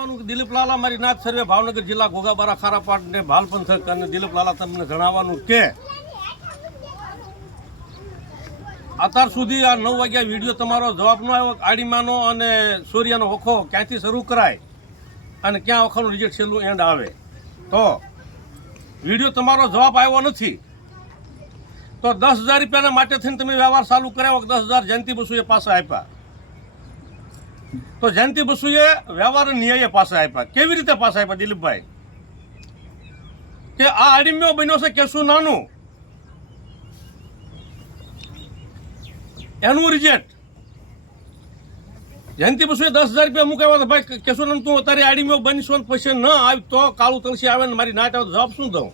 જણાવવાનું કે દિલીપ લાલા મારી નાથ સર્વે ભાવનગર જિલ્લા ઘોઘાબારા ખારાપાટ ને ભાલ પંથક અને દિલીપ તમને જણાવવાનું કે અત્યાર સુધી આ નવ વાગ્યા વીડિયો તમારો જવાબ ન આવ્યો, આડીમાનો અને સૂર્યનો વખો ક્યાંથી શરૂ કરાય અને ક્યાં વખાનું રિઝલ્ટ છેલ્લું એન્ડ આવે? તો વીડિયો તમારો જવાબ આવ્યો નથી. તો દસ હજાર રૂપિયાના માટે થઈને તમે વ્યવહાર ચાલુ કરાવો દસ હજાર જયંતિ બસુએ પાસે આપ્યા. તો જયંતિ બસુએ વ્યવહાર ન્યાય પાસે આપ્યા. કેવી રીતે પાસે આપ્યા, દિલીપભાઈ? કે આ અડીમ્યો બન્યો છે કેશું નાનું. એનું રિજેક્ટ જયંતિ બસુએ દસ હજાર રૂપિયા મૂકાવ્યા હતા ભાઈ કેશું તું અત્યારે આડિમ્યો બનીશો ને પછી ન આવે, તો કાળું તલસી આવે ને મારી નાટ આવે જવાબ શું દઉં?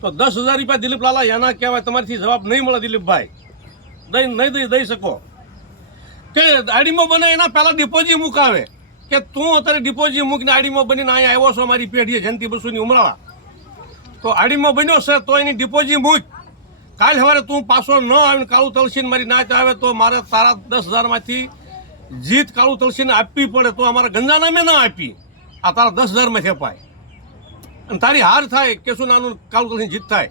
તો દસ હજાર રૂપિયા દિલીપ લાલા એના કહેવાય, તમારીથી જવાબ નહીં મળે દિલીપભાઈ. દઈ નહીં દઈ દઈ શકો. કે આડીમાં બને એના પહેલાં ડિપોઝિટ મુકાવે. કે તું અત્યારે ડિપોઝિટ મૂકીને આડીમાં બનીને અહીંયા આવ્યો છો મારી પેઢીએ, જયંતિ બસુની ઉમરાળા. તો આડીમાં બન્યો છે, તો એની ડિપોઝિટ મૂક. કાલ સવારે તું પાછો ન આવીને કાળું તલસીને મારી નાચ આવે તો મારે તારા દસ હજારમાંથી જીત કાળું તલસીને આપવી પડે તો અમારા ગંજા નામે ના આપી. આ તારા દસ હજારમાંથી અપાય. અને તારી હાર થાય કેશું નાનું કાળું તલસી જીત થાય.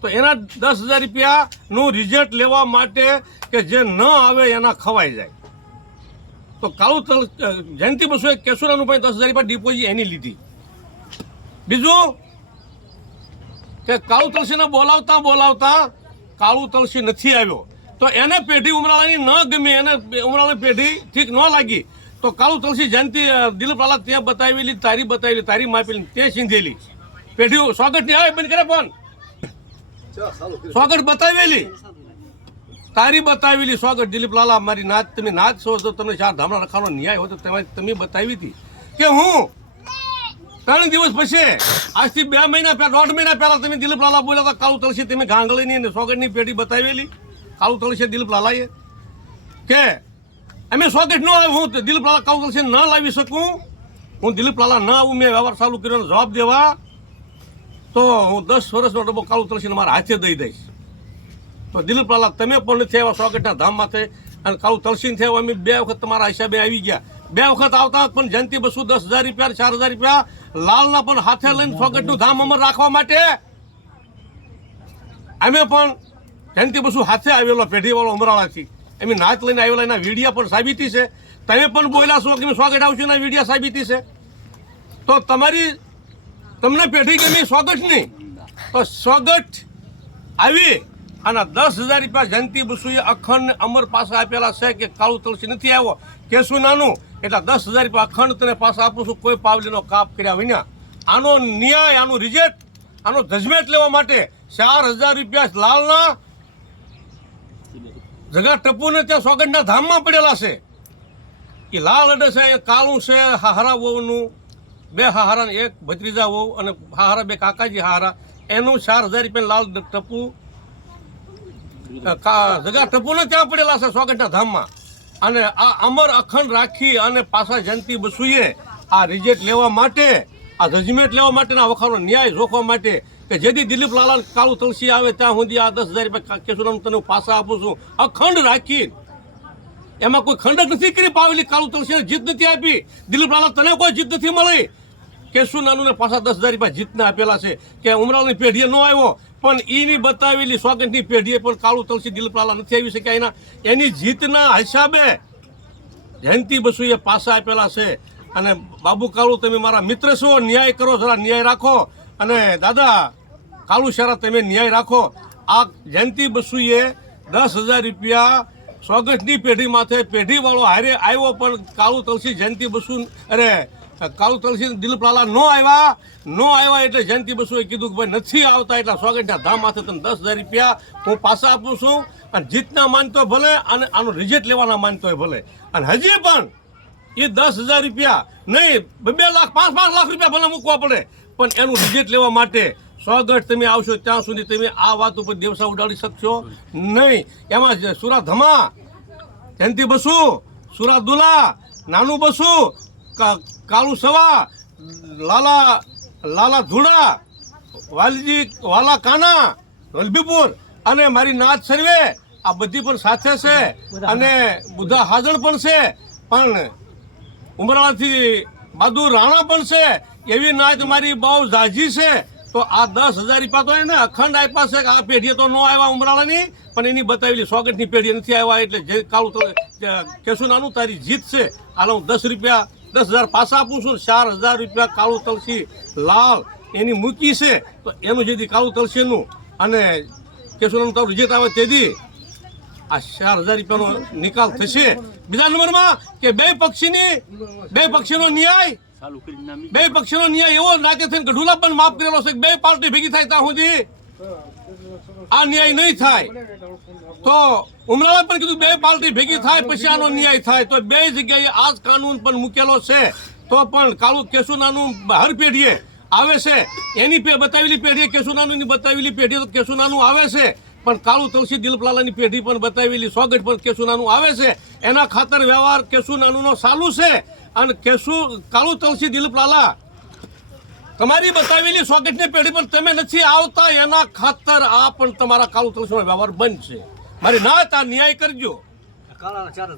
તો એના દસ હજાર રૂપિયાનું રિઝલ્ટ લેવા માટે કે જે ન આવે એના ખવાઈ જાય. તો કાળુ જયંતિ બસુએ કેશુરા રૂપિયા દસ હજાર રૂપિયા ડિપોઝિટ એની લીધી. બીજું કે કાળુ તલસીને બોલાવતા બોલાવતા કાળુ તલસી નથી આવ્યો. તો એને પેઢી ઉમરાળાની ન ગમી એને ઉમરાળાની પેઢી ઠીક ન લાગી તો કાળુ તલસી જયંતિ દિલ દિલીપ ત્યાં બતાવેલી તારી બતાવેલી તારી માપેલી તે સિંધેલી. પેઢી સ્વાગતની આવે બંધ કરે ફોન. સ્વાગત બતાવેલી. તારી બતાવેલી સ્વાગત દિલીપ લાલા, મારી નાચ તમે નાચ છો, તો તમને ચાર ધામણા રખાવાનો ન્યાય હોય તો તમે તમે બતાવી હતી. કે હું? ત્રણ દિવસ પછી, આજથી બે મહિના પહેલા, દોઢ મહિના પહેલા તમે દિલીપ લાલા બોલ્યા હતા, કાળુ તળશે તમે ગાંગળીની અને સ્વાગતની પેઢી બતાવેલી. કાળુ તળશે દિલીપ લાલાએ. કે અમે સ્વાગત ન આવે, હું દિલીપ લાલા કાળુ તળશે ન લાવી શકું. હું દિલીપ લાલા ન આવું, મેં વ્યવહાર ચાલુ કર્યો જવાબ દેવા. તો હું દસ વર્ષનો ડબ્બો કાળુ તળશીને મારા હાથે દઈ દઈશ. તો દિલીપ લાલા તમે પણ નથી આવ્યા સ્વાગતના ધામ માથે અને કાળું તલસીન થયા અમે બે વખત તમારા હિસાબે આવી ગયા. બે વખત આવતા પણ જયંતિ બસુ દસ હજાર રૂપિયા, ચાર હજાર રૂપિયા લાલના પણ હાથે લઈને સ્વાગતનું ધામ અમર રાખવા માટે અમે પણ જયંતિ બસુ હાથે આવેલો પેઢીવાળો અમરાવાથી એમ નાચ લઈને આવેલા, એના વિડીયા પણ સાબિતી છે. તમે પણ બોલ્યા છો કે સ્વાગત આવશું એના વિડીયા સાબિતી છે. તો તમારી, તમને પેઢી ગમી સ્વાગત નહીં તો સ્વાગત આવી. અને દસ હજાર રૂપિયા જયંતિ બસુએ અખંડ અમર પાસે આપેલા છે કે કાળું તુલસી નથી આવ્યો? કેશું નાનું? એટલે દસ હજાર રૂપિયા અખંડ તને પાસે આપું છું, કોઈ પાવલીનો કાપ કર્યા વિના. આનો ન્યાય, આનું રિજેક્ટ, આનો જજમેન્ટ લેવા માટે ચાર હજાર રૂપિયા લાલના જગા ટપુને ત્યાં સોગંડના ધામમાં પડેલા છે. એ લાલ અડે છે, એ કાળું છે, હાહરા વહુનું. બે હાહરા એક ભત્રીજા વહુ અને હાહરા બે કાકાજી હાહરા. એનું ચાર હજાર રૂપિયા લાલ ટપુ જગા ટપુને ત્યાં પડેલા છે સ્વાગતના ધામમાં? અને આ અમર અખંડ રાખી અને પાછા જયંતિ બસુએ આ રિજેક્ટ લેવા માટે, આ જજમેન્ટ લેવા માટેના વખાનો ન્યાય રોકવા માટે કે જેથી દિલીપ લાલા કાળુ તુલસી આવે ત્યાં સુધી આ દસ હજાર રૂપિયા કેશુરામ તને પાછા આપું છું. અખંડ રાખી. એમાં કોઈ ખંડક નથી કરી પાવેલી કાળુ તુલસીને જીત નથી આપી. દિલીપ લાલા તને કોઈ જીત નથી મળી. કેશુ નાનુને પાછા દસ હજાર રૂપિયા જીતને આપેલા છે. કે ઉમરાવની પેઢીએ ન આવ્યો. પણ એની બતાવેલી સ્વાગતની પેઢીએ પણ કાળું તલસી દિલપાલા નથી આવી શક્યા. એના એની જીતના હિસાબે જયંતિ બસુએ પાસા આપેલા છે. અને બાબુ કાળુ, તમે મારા મિત્ર છો, ન્યાય કરો, જરા ન્યાય રાખો. અને દાદા, કાળુ શરા તમે ન્યાય રાખો. આ જયંતિ બસુએ દસ હજાર રૂપિયા સ્વાગતની પેઢી માથે પેઢીવાળો હારે આવ્યો, પણ કાળુ તલસી જયંતિ બસુ અરે કાળુ તુલસી દિલ લાલા નો આવ્યા નો આવ્યા એટલે જયંતિ બસુએ કીધું કે ભાઈ નથી આવતા એટલે સ્વાગતના ધામ માથે તમે દસ હજાર રૂપિયા હું પાછા આપું છું. અને જીતના માનતો ભલે અને આનો રિઝલ્ટ લેવાના માનતો ભલે. અને હજી પણ એ દસ હજાર રૂપિયા નહીં, બે લાખ, પાંચ પાંચ લાખ રૂપિયા ભલે મૂકવા પડે. પણ એનું રિઝલ્ટ લેવા માટે સ્વાગત તમે આવશો ત્યાં સુધી તમે આ વાત ઉપર દેવસા ઉડાડી શકશો નહીં. એમાં સુરા ધમા જયંતિ બસુ સુરા દુલા નાનું બસુ કા- કાળુ સવા લાલા લાલા ધુડા વાલજી વાલા કાના વલભીપુર અને મારી નાથ સર્વે આ બધી પણ સાથે છે અને બુધા હાજર પણ છે પણ ઉમરાળાથી બધું રાણા પણ છે એવી નાય મારી બહુ ઝાઝી છે તો આ દસ હજાર રૂપિયા તો એને અખંડ આપ્યા છે કે આ પેઢીએ તો ન આવ્યા ઉમરાળાની પણ એની બતાવેલી સોગટની પેઢી નથી આવ્યા એટલે જે કાળું તો કેશું નાનું તારી જીત છે હાલ હું દસ રૂપિયા દસ હજાર પાછા આપું છું, ચાર હજાર રૂપિયા કાળું તલસી લાલ એની મૂકી છે, તો એનું જેથી કાળું તલસીનું અને કેશુનાનું તારું રિઝલ્ટ આવે તેથી આ ચાર હજાર રૂપિયાનો નિકાલ થશે. બીજા નંબરમાં કે બે પક્ષીની, બે પક્ષીનો ન્યાય, બે પક્ષીનો ન્યાય એવો નાતે થઈને ગઢુલા પણ માફ કરેલો છે બે પાર્ટી ભેગી થાય ત્યાં સુધી. આ ન્યાય નહીં થાય. તો ઉમરાળા પણ કીધું બે પાર્ટી ભેગી થાય, પછી આનો ન્યાય થાય. તો બે જગ્યાએ આ કાનૂન પણ મૂકેલો છે. તો પણ કાળું કેશુનાનું હર પેઢીએ આવે છે. એની પે, બતાવેલી પેઢીએ કેશુનાનું બતાવેલી પેઢી તો કેશુનાનું આવે છે. પણ કાળું તુલસી દિલપલાલાની પેઢી પણ બતાવેલી સ્વાગત પણ કેશુનાનું આવે છે. એના ખાતર વ્યવહાર કેશુનાનુંનો ચાલુ છે. અને કેશુ, કાળું તુલસી દિલપલાલા તમારી બતાવેલી સોકેટની પેઢી પણ તમે નથી આવતા, એના ખાતર આ પણ તમારા કાળુ તુલસીનો વ્યવહાર બંધ છે મારી ના તા ન્યાય કરજો. કાળાના ચાર